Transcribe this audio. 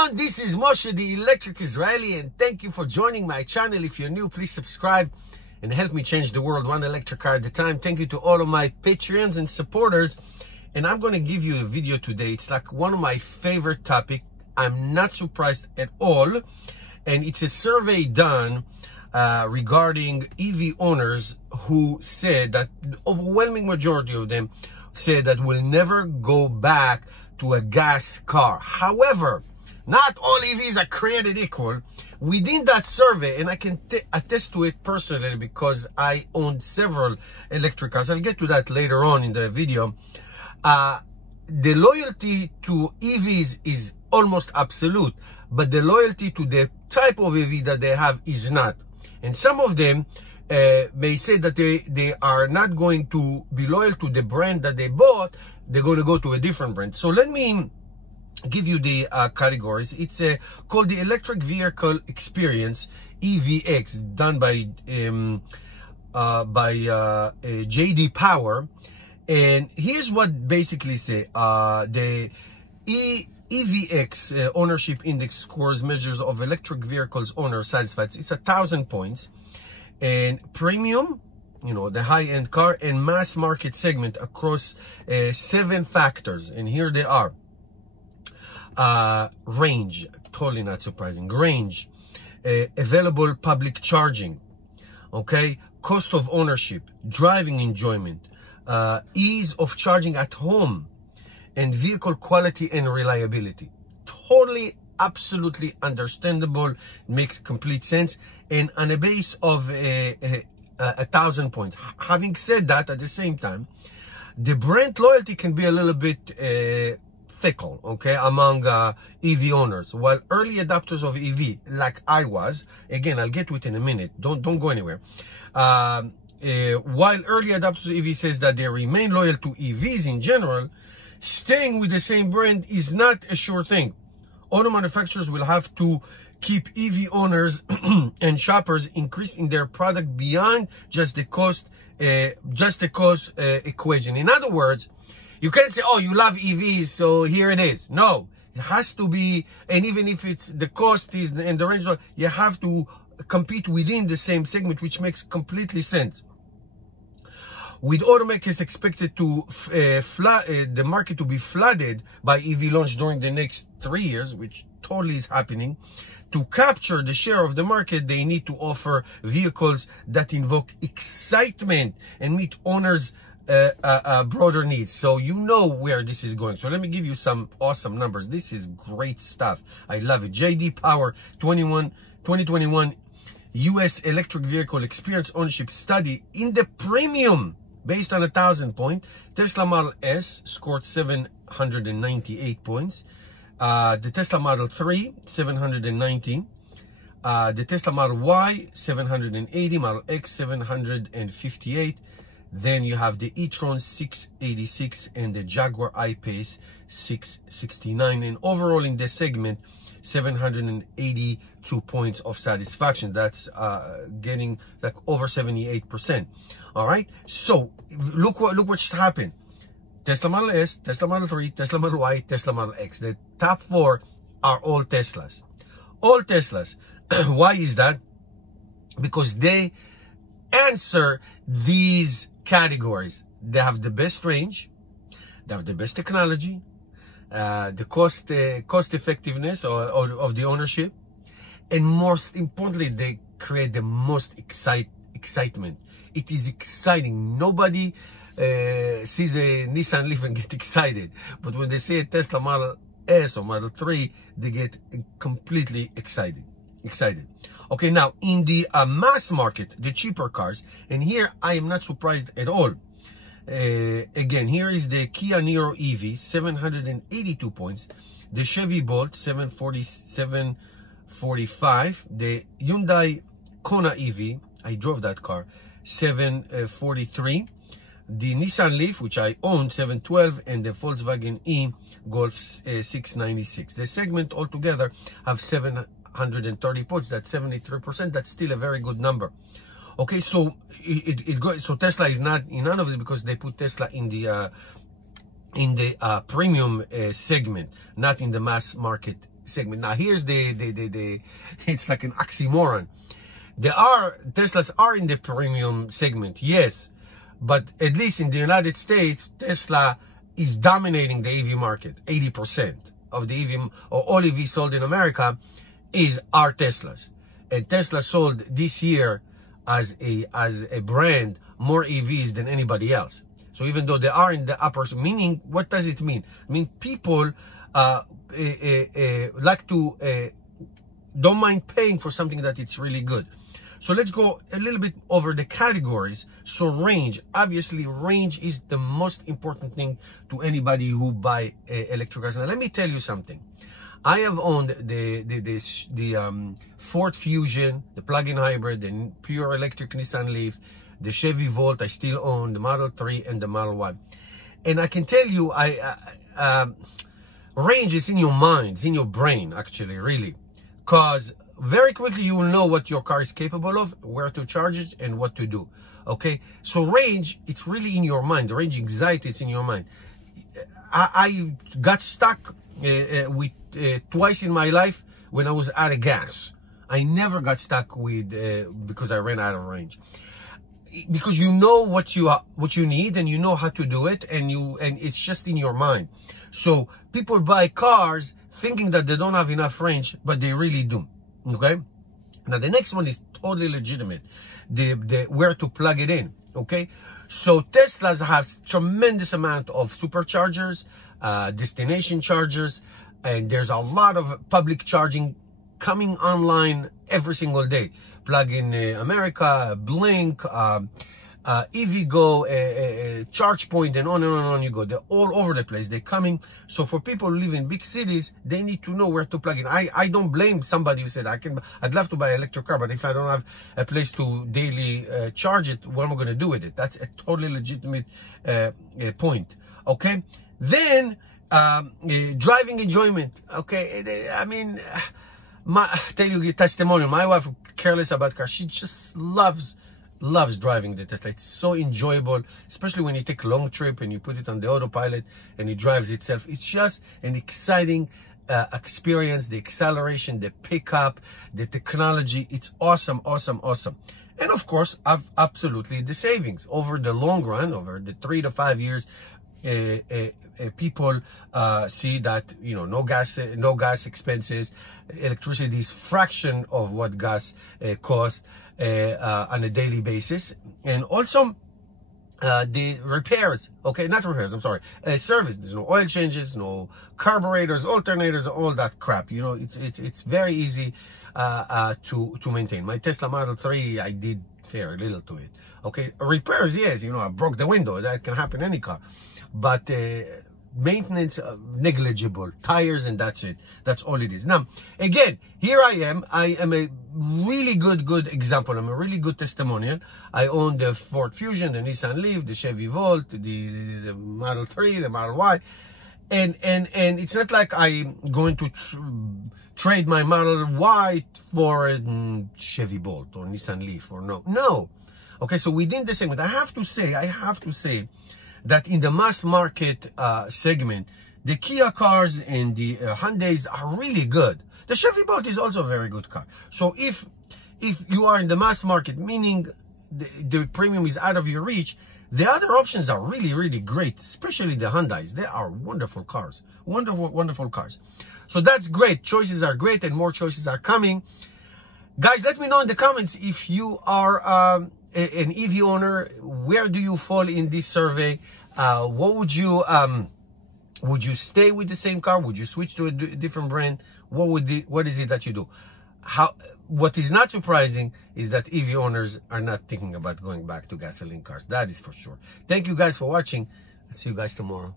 everyone, this is Moshe, the Electric Israeli, and thank you for joining my channel. If you're new, please subscribe and help me change the world one electric car at a time. Thank you to all of my Patreons and supporters. And I'm going to give you a video today. It's like one of my favorite topics. I'm not surprised at all. And it's a survey done regarding EV owners who said that the overwhelming majority of them said that we'll never go back to a gas car. However, not all EVs are created equal. Within that survey, and I can attest to it personally because I own several electric cars. I'll get to that later on in the video. The loyalty to EVs is almost absolute, but the loyalty to the type of EV that they have is not. And some of them may say that they are not going to be loyal to the brand that they bought. They're going to go to a different brand. So let me give you the categories. It's called the Electric Vehicle Experience, EVX, done by JD Power. And here's what basically say the EVX ownership index scores measures of electric vehicles owner satisfied. It's 1,000 points. And premium, you know, the high-end car, and mass market segment across 7 factors. And here they are. Range, totally not surprising. Range, available public charging, okay, cost of ownership, driving enjoyment, ease of charging at home, and vehicle quality and reliability. Totally, absolutely understandable, makes complete sense, and on a base of 1,000 points. Having said that, at the same time, the brand loyalty can be a little bit fickle, okay, among EV owners. While early adopters of EV, like I was, again, I'll get to it in a minute, don't go anywhere. While early adopters of EV says that they remain loyal to EVs in general, staying with the same brand is not a sure thing. Auto manufacturers will have to keep EV owners and shoppers increasing their product beyond just the cost equation. In other words, you can't say, oh, you love EVs, so here it is. No, it has to be, and even if it's the cost is in the range, you have to compete within the same segment, which makes completely sense. With automakers expected to the market to be flooded by EV launch during the next 3 years, which totally is happening, to capture the share of the market, they need to offer vehicles that invoke excitement and meet owners' broader needs. So you know where this is going. So let me give you some awesome numbers. This is great stuff. I love it. JD Power 2021 US Electric Vehicle Experience Ownership Study in the premium, based on 1,000 points. Tesla Model S scored 798 points. The Tesla Model 3, 790. The Tesla Model Y, 780. Model X, 758. Then you have the e-tron 686 and the Jaguar I-Pace 669. And overall in this segment, 782 points of satisfaction. That's getting like over 78%. All right. So look what's happened. Tesla Model S, Tesla Model 3, Tesla Model Y, Tesla Model X. The top 4 are all Teslas. All Teslas. Why is that? Because they answer these categories. They have the best range. They have the best technology. The cost effectiveness of the ownership. And most importantly, they create the most excitement. It is exciting. Nobody sees a Nissan Leaf and get excited, but when they see a Tesla Model S or Model 3, they get completely excited. Okay, now in the mass market, the cheaper cars, and here I am not surprised at all. Again, here is the Kia Niro EV, 782 points. The Chevy Bolt, 745. The Hyundai Kona EV, I drove that car, 743. The Nissan Leaf, which I own, 712, and the Volkswagen e-Golf 696. The segment altogether have 730 points. That's 73%. That's still a very good number. Okay, so so Tesla is not in none of it because they put Tesla in the premium segment, not in the mass market segment. Now here's the it's like an oxymoron. Teslas are in the premium segment, yes, but at least in the United States, Tesla is dominating the EV market. 80% of the EV, or all EVs sold in America, are Teslas. And Tesla sold this year as a brand more EVs than anybody else. So even though they are in the upper, meaning, what does it mean? I mean, people like to don't mind paying for something that it's really good. So let's go a little bit over the categories. So range, obviously range is the most important thing to anybody who buy electric cars. Now let me tell you something. I have owned the Ford Fusion, the plug-in hybrid, the pure electric Nissan Leaf, the Chevy Volt I still own, the Model 3 and the Model Y. And I can tell you, range is in your mind, it's in your brain actually, really. Because very quickly you will know what your car is capable of, where to charge it, and what to do. Okay, so range, it's really in your mind. The range anxiety is in your mind. I got stuck with twice in my life when I was out of gas. I never got stuck with because I ran out of range. Because you know what you need, and you know how to do it, and it's just in your mind. So people buy cars thinking that they don't have enough range, but they really do. Okay, now the next one is totally legitimate, the where to plug it in. Okay, so Teslas have tremendous amount of superchargers, destination chargers, and there's a lot of public charging coming online every single day. Plug in America, Blink, EVgo, ChargePoint, and on and on and on you go. They're all over the place. They're coming. So for people who live in big cities, they need to know where to plug in. I don't blame somebody who said, I'd love to buy an electric car, but if I don't have a place to daily charge it, what am I going to do with it? That's a totally legitimate point. Okay. Then driving enjoyment. Okay. I mean, tell you a testimonial. My wife, careless about cars. She just loves driving the Tesla. It's so enjoyable, especially when you take a long trip and you put it on the autopilot and it drives itself. It's just an exciting experience. The acceleration, the pickup, the technology, it's awesome, awesome, awesome. And of course, absolutely the savings over the long run, over the 3 to 5 years. People see that, you know, no gas expenses, electricity is fraction of what gas costs on a daily basis. And also the repairs, okay, not repairs, I'm sorry, service. There's no oil changes, no carburetors, alternators, all that crap. You know, it's very easy to maintain. My Tesla Model 3, I did very little to it. Okay, repairs, yes, you know, I broke the window. That can happen in any car. But maintenance, negligible. Tires, and that's it. That's all it is. Now, again, here I am. I am a really good example. I'm a really good testimonial. I own the Ford Fusion, the Nissan Leaf, the Chevy Volt, the Model 3, the Model Y. And it's not like I'm going to trade my Model Y for a Chevy Bolt or Nissan Leaf, or no. Okay, so within the segment, I have to say that in the mass market segment, the Kia cars and the Hyundais are really good. The Chevy Bolt is also a very good car. So if you are in the mass market, meaning the premium is out of your reach, the other options are really great, especially the Hyundais. They are wonderful cars, wonderful cars. So that's great. Choices are great, and more choices are coming. Guys, let me know in the comments if you are an EV owner. Where do you fall in this survey? What would you stay with the same car? Would you switch to a different brand? What is it that you do? What is not surprising is that EV owners are not thinking about going back to gasoline cars. That is for sure. Thank you guys for watching. I'll see you guys tomorrow.